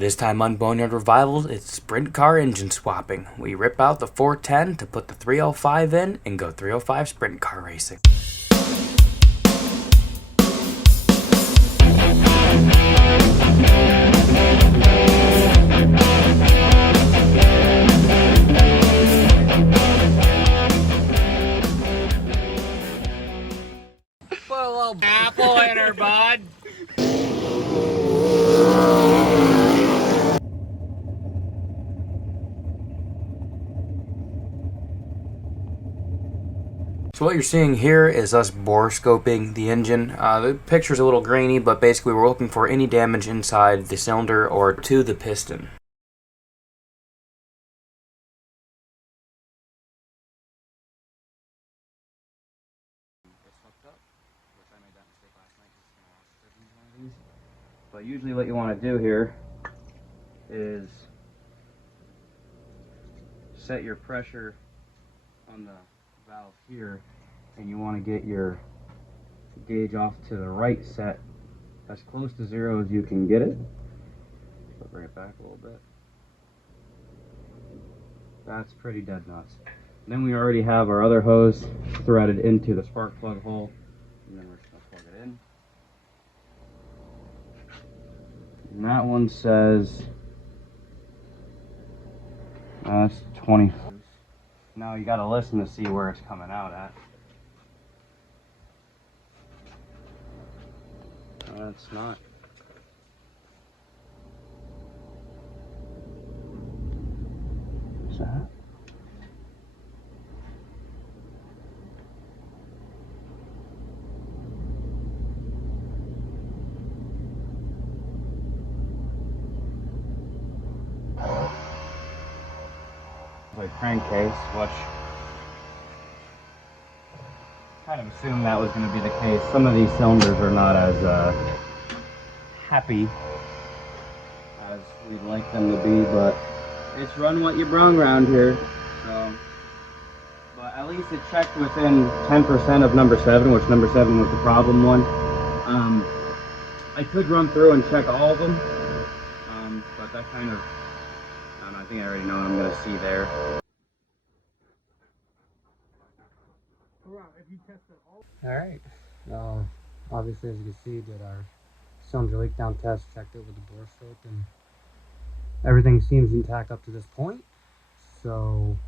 This time on Boneyard Revival, it's sprint car engine swapping. We rip out the 410 to put the 305 in and go 305 sprint car racing. Put a little apple in her, bud. So what you're seeing here is us bore scoping the engine. The picture's a little grainy, but basically we're looking for any damage inside the cylinder or to the piston. But usually what you want to do here is set your pressure on the valve here, and you want to get your gauge off to the right set as close to zero as you can get it. So bring it back a little bit. That's pretty dead nuts. And then we already have our other hose threaded into the spark plug hole, and then we're just going to plug it in. And that one says that's 20. Now you got to listen to see where it's coming out at. It's not. What's that? Like crankcase, which kind of assumed that was going to be the case. Some of these cylinders are not as happy as we'd like them to be, but it's run what you brung around here. So, but at least it checked within 10% of number 7, which number 7 was the problem one. I could run through and check all of them, but that kind of, I don't know, I think I already know what I'm going to see there. Alright, obviously as you can see, did our cylinder leak down test, checked it with the bore scope, and everything seems intact up to this point. So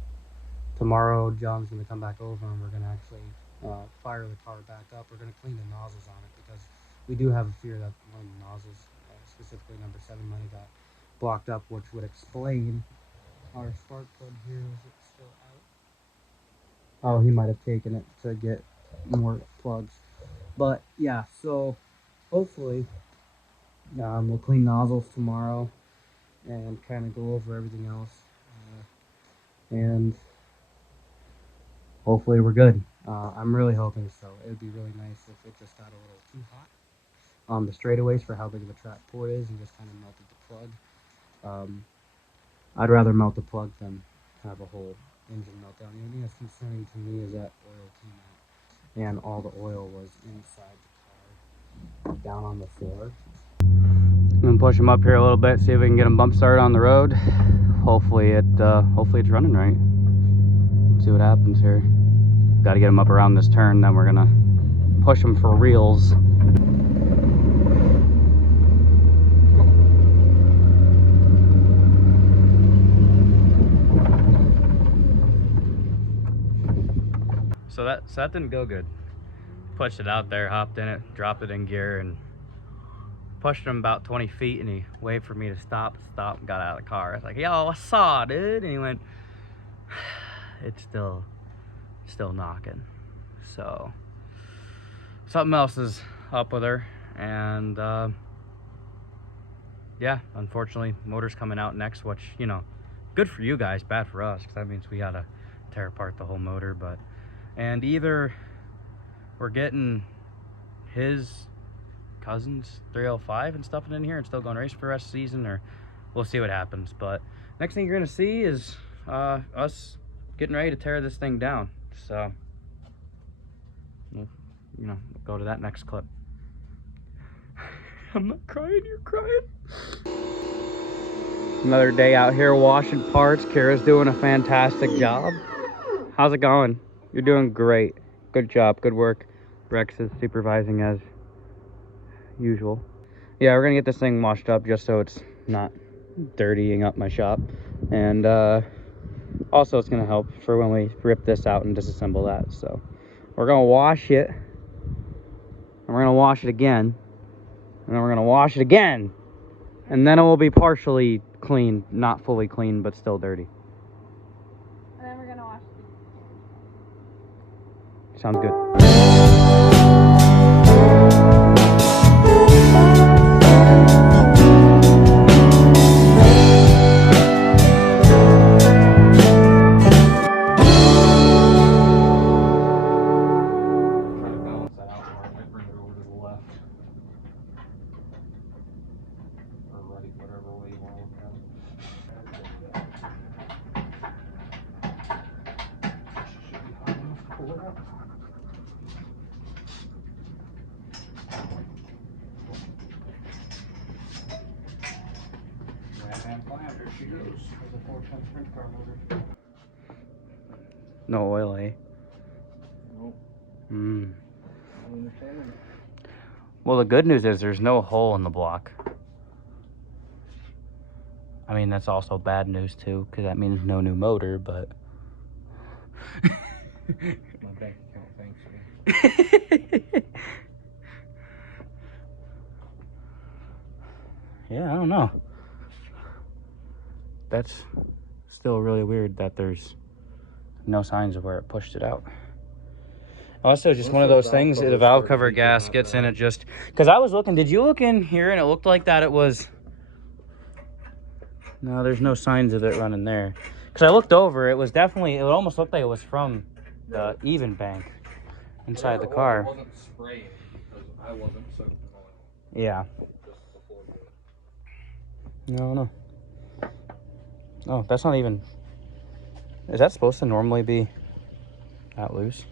tomorrow John's going to come back over and we're going to actually fire the car back up. We're going to clean the nozzles on it because we do have a fear that one of the nozzles, specifically number 7, might have got blocked up, which would explain our spark plug here. Is it still out? Oh, he might have taken it to get more plugs. But yeah, so hopefully we'll clean nozzles tomorrow and kind of go over everything else, and hopefully we're good. I'm really hoping so. It would be really nice if it just got a little too hot on the straightaways for how big of a track port is and just kind of melted the plug. I'd rather melt the plug than have a whole engine meltdown. The only thing that's concerning to me is that oil came out and all the oil was inside the car, down on the floor. I'm gonna push him up here a little bit, see if we can get him bump started on the road. Hopefully it's running right. Let's see what happens here. Got to get him up around this turn, then we're gonna push him for reals. So that didn't go good. Pushed it out there, hopped in it, dropped it in gear, and pushed him about 20 feet, and he waved for me to stop, and got out of the car. I was like, yo, I saw, dude. And he went, it's still knocking. So something else is up with her, and yeah, unfortunately motor's coming out next, which, you know, good for you guys, bad for us, because that means we gotta tear apart the whole motor. But and either we're getting his cousin's 305 and stuffing in here and still going racing for the rest of the season, or we'll see what happens. But next thing you're gonna see is us getting ready to tear this thing down. So we'll, you know, go to that next clip. I'm not crying, you're crying. Another day out here washing parts. Kara's doing a fantastic job. How's it going? You're doing great. Good job, good work. Rex is supervising as usual. Yeah, we're gonna get this thing washed up just so it's not dirtying up my shop. And also it's gonna help for when we rip this out and disassemble that. So we're gonna wash it, and we're gonna wash it again, and then we're gonna wash it again, and then it will be partially clean, not fully clean, but still dirty. And then we're gonna wash it. Sounds good. No oil, eh? Nope. Well, the good news is there's no hole in the block. I mean, that's also bad news too, because that means no new motor, but... My bank account thanks me. Yeah, I don't know. That's still really weird that there's no signs of where it pushed it out. Also, just one of those things, the valve cover gaskets, and it just... Because I was looking, did you look in here and it looked like that it was... No, there's no signs of it running there. Because I looked over, it was definitely, it almost looked like it was from the even bank inside the car. It wasn't spraying because I wasn't soaked in oil. Yeah. Just before No. Oh, that's not even... Is that supposed to normally be that loose?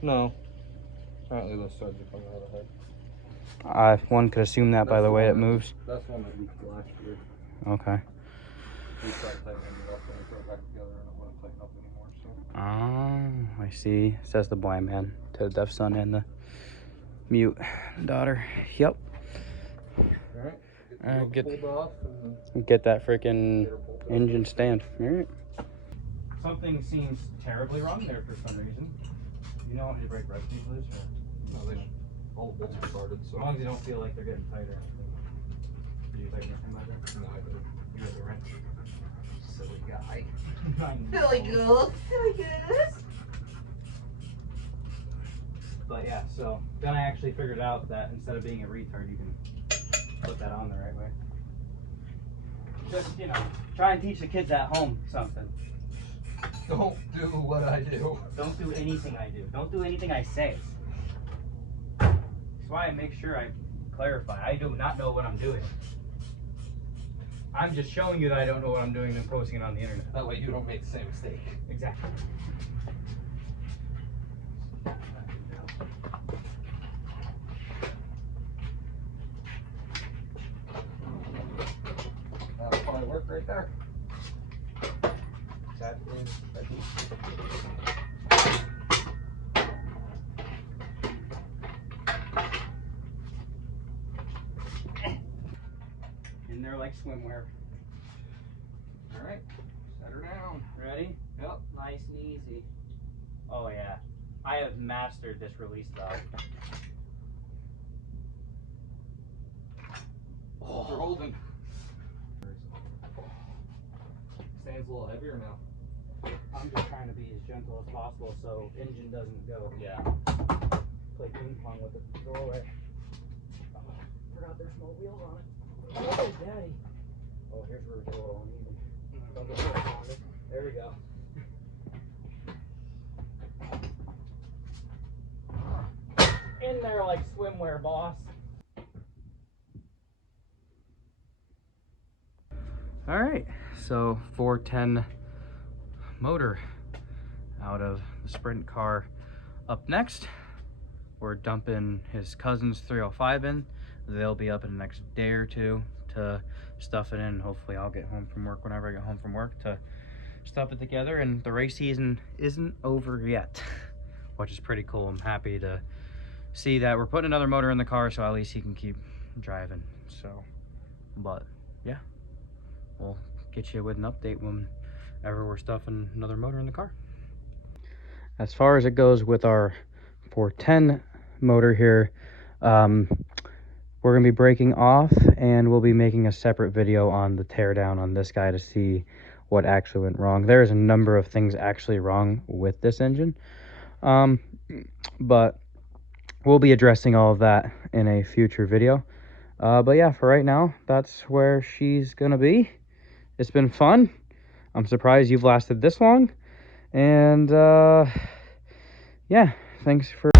No. Apparently those studs are coming out of the head. One could assume that by the way it moves. That's one that leaked last year. Okay. We tried tightening it up and we put it back together and it wouldn't tighten up anymore, so. Oh, I see. Says the blind man to the deaf son and the mute daughter. Yep. Alright. Pulled off and Get that freaking engine stand. All right. Something seems terribly wrong there for some reason. You know when you break rust loose, or no, they all the bolts are started, so. as long as you don't feel like they're getting tighter. Did you tighten anything like that? No, I didn't. You got the wrench. Silly guy. Silly goose. Silly goose. But yeah, so then I actually figured out that instead of being a retard, you can put that on the right way. Just, you know, try and teach the kids at home something. Don't do what I do. Don't do anything I do. Don't do anything I say. That's why I make sure I clarify. I do not know what I'm doing. I'm just showing you that I don't know what I'm doing and posting it on the internet. That way you don't make the same mistake. Exactly. That'll probably work right there. In there like swimwear. Alright, set her down. Ready? Yep. Nice and easy. Oh yeah. I have mastered this release valve. Oh, they're holding. Stands a little heavier now. I'm just trying to be as gentle as possible so engine doesn't go. Yeah. Play ping pong with it. Go away. Oh, forgot there's no wheels on it. Oh, daddy. Oh, here's where it's a little uneven. Don't get hurt on it. There we go. In there like swimwear, boss. All right, so 410 motor out of the Sprint car. Up next, we're dumping his cousin's 305 in. They'll be up in the next day or two. to stuff it in. Hopefully I'll get home from work whenever I get home from work to stuff it together. And the race season isn't over yet, which is pretty cool. I'm happy to see that we're putting another motor in the car, so at least he can keep driving. So, but yeah, we'll get you with an update whenever we're stuffing another motor in the car. As far as it goes with our 410 motor here, we're gonna be breaking off, and we'll be making a separate video on the teardown on this guy to see what actually went wrong. There's a number of things actually wrong with this engine, but we'll be addressing all of that in a future video. But yeah, for right now, that's where she's gonna be. It's been fun. I'm surprised you've lasted this long. And yeah, thanks for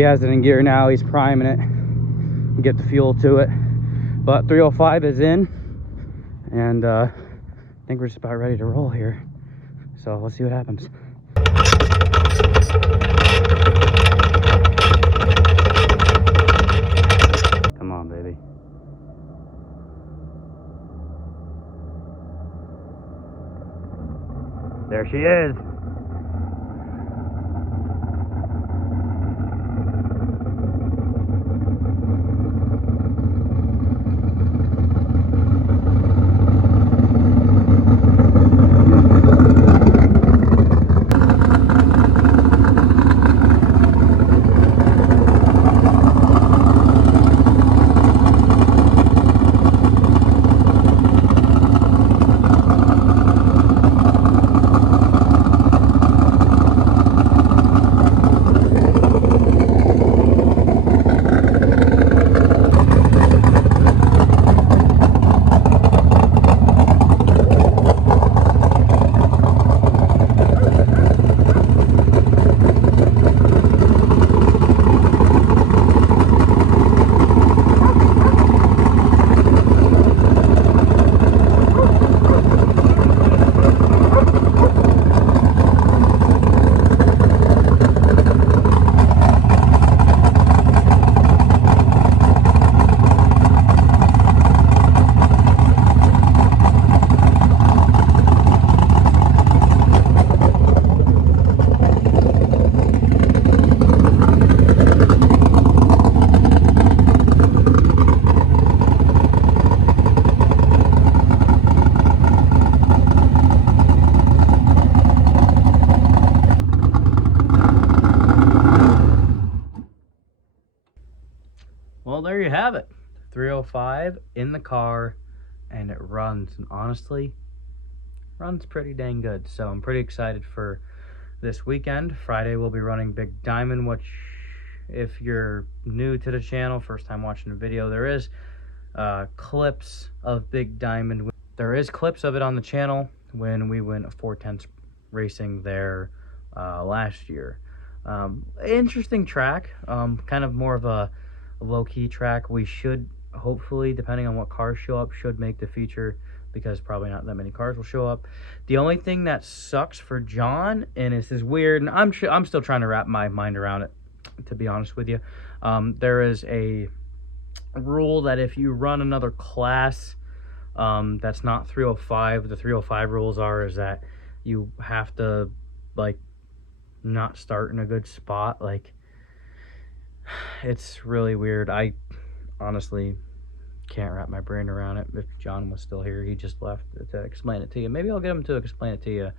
he has it in gear now. He's priming it, get the fuel to it. But 305 is in, and I think we're just about ready to roll here. So let's see what happens. Come on, baby. There she is. Well, there you have it. 305 in the car, and it runs. And honestly, runs pretty dang good. So I'm pretty excited for this weekend. Friday we'll be running Big Diamond, which, if you're new to the channel, first time watching a video, there is clips of Big Diamond. There is clips of it on the channel when we went 410 racing there last year. Interesting track, kind of more of a low-key track. We should hopefully, depending on what cars show up, should make the feature, because probably not that many cars will show up. The only thing that sucks for John, and this is weird, and I'm still trying to wrap my mind around it, to be honest with you. There is a rule that if you run another class that's not 305, the 305 rules is that you have to, like, not start in a good spot. Like, it's really weird. I honestly can't wrap my brain around it. If John was still here, he just left to explain it to you. Maybe I'll get him to explain it to you,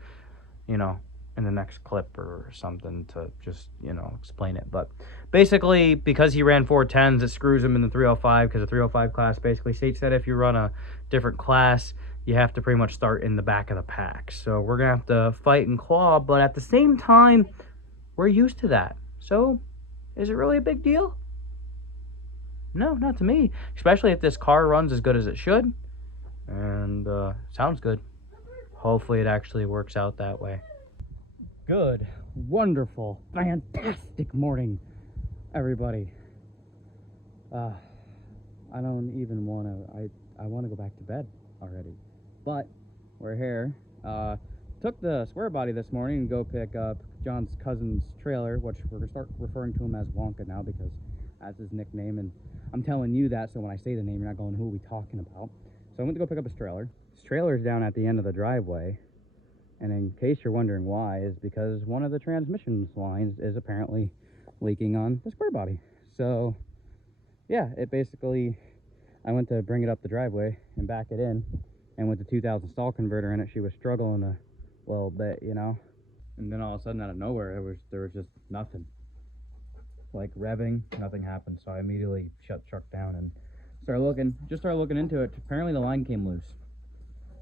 you know, in the next clip or something, to just, you know, explain it. But basically, because he ran 410s, it screws him in the 305, because the 305 class basically states that if you run a different class, you have to pretty much start in the back of the pack. So we're gonna have to fight and claw, but at the same time, we're used to that. So is it really a big deal? No, not to me, especially if this car runs as good as it should, and sounds good. Hopefully it actually works out that way. Good, wonderful, fantastic morning, everybody. I don't even want to, I want to go back to bed already, but we're here. Took the square body this morning and go pick up John's cousin's trailer, which we're going to start referring to him as Wonka now, because that's his nickname, and I'm telling you that, so when I say the name, you're not going, who are we talking about? So I went to go pick up his trailer. His trailer's down at the end of the driveway, and in case you're wondering why, is because one of the transmission lines is apparently leaking on the square body. So yeah, it basically, I went to bring it up the driveway and back it in, and with the 2000 stall converter in it, she was struggling a little bit, you know. And then all of a sudden, out of nowhere, there was just nothing, like revving, nothing happened. So I immediately shut the truck down and started looking into it. Apparently the line came loose.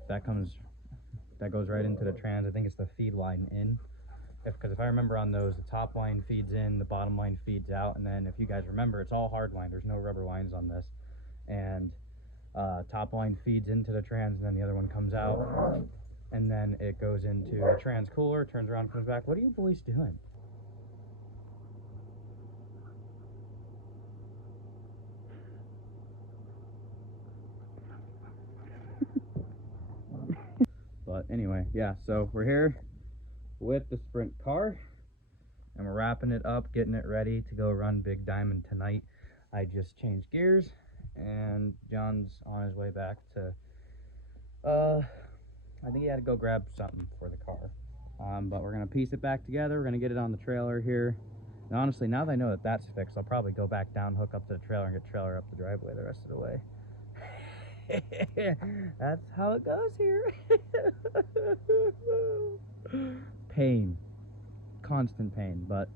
That goes right into the trans. I think it's the feed line in, because if I remember on those, the top line feeds in, the bottom line feeds out, and then if you guys remember, it's all hard line. There's no rubber lines on this, and top line feeds into the trans, and then the other one comes out, and then it goes into the trans cooler, turns around, comes back. What are you boys doing? But anyway, yeah, so we're here with the sprint car, and we're wrapping it up, getting it ready to go run Big Diamond tonight. I just changed gears, and John's on his way back to, I think he had to go grab something for the car. But we're going to piece it back together. We're going to get it on the trailer here. And honestly, now that I know that that's fixed, I'll probably go back down, hook up to the trailer, and get the trailer up the driveway the rest of the way. That's how it goes here. Pain. Constant pain. But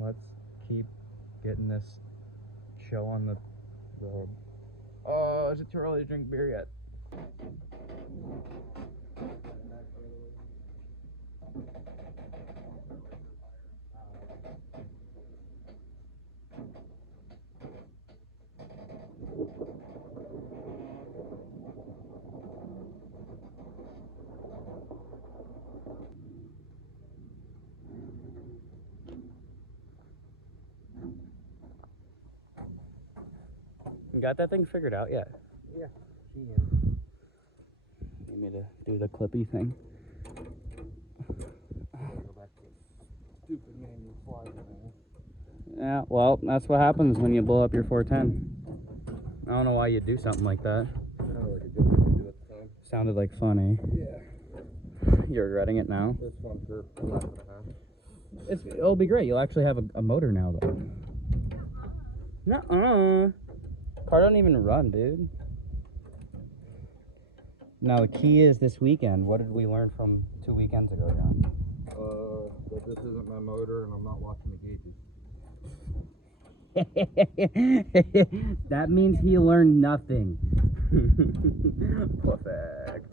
let's keep getting this show on the road. Oh, is it too early to drink beer yet? You got that thing figured out yet? Yeah. Need me to do the clippy thing. Stupid manual slide, man. Yeah, well, that's what happens when you blow up your 410. I don't know why you'd do something like that. Sounded like a good thing to do at the time. Sounded like funny. Yeah. You're regretting it now? This one for a lap and a half. It'll be great. You'll actually have a motor now, though. Nuh-uh. Car don't even run, dude. Now, the key is this weekend. What did we learn from 2 weekends ago, John? That this isn't my motor and I'm not watching the gauges. That means he learned nothing. Perfect.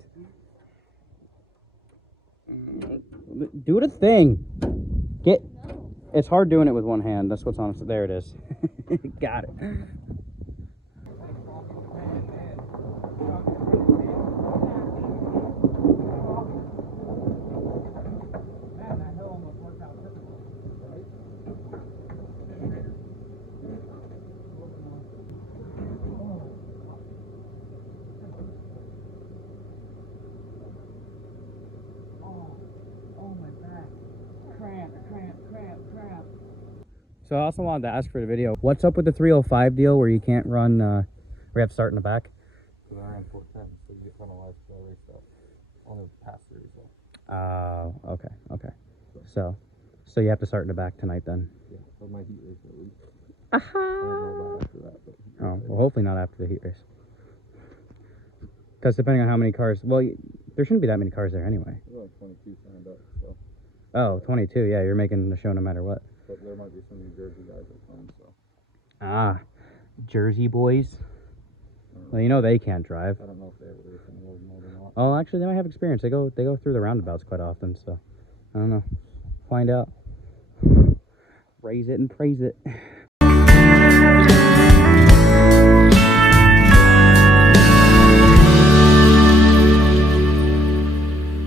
Do the thing. It's hard doing it with one hand. That's what's honest. There it is. Got it. So I also wanted to ask for the video, what's up with the 305 deal where you can't run, where you have to start in the back? Because I ran 410, so you get penalized for that race stuff. On the past series, though. Oh, okay, okay. So you have to start in the back tonight then? Yeah, for my heat race at least. Aha! I don't know about after that, but heat Oh, race, well, hopefully not after the heat race. Because depending on how many cars, well, there shouldn't be that many cars there anyway. There's like 22 signed up, so. Oh, 22, yeah, you're making the show no matter what. But there might be some New Jersey guys that come, so. Ah, Jersey boys. Well, you know they can't drive. I don't know if they have a race in the road mode or not. Oh, actually, they might have experience. They go through the roundabouts quite often, so I don't know. Find out. Raise it and praise it.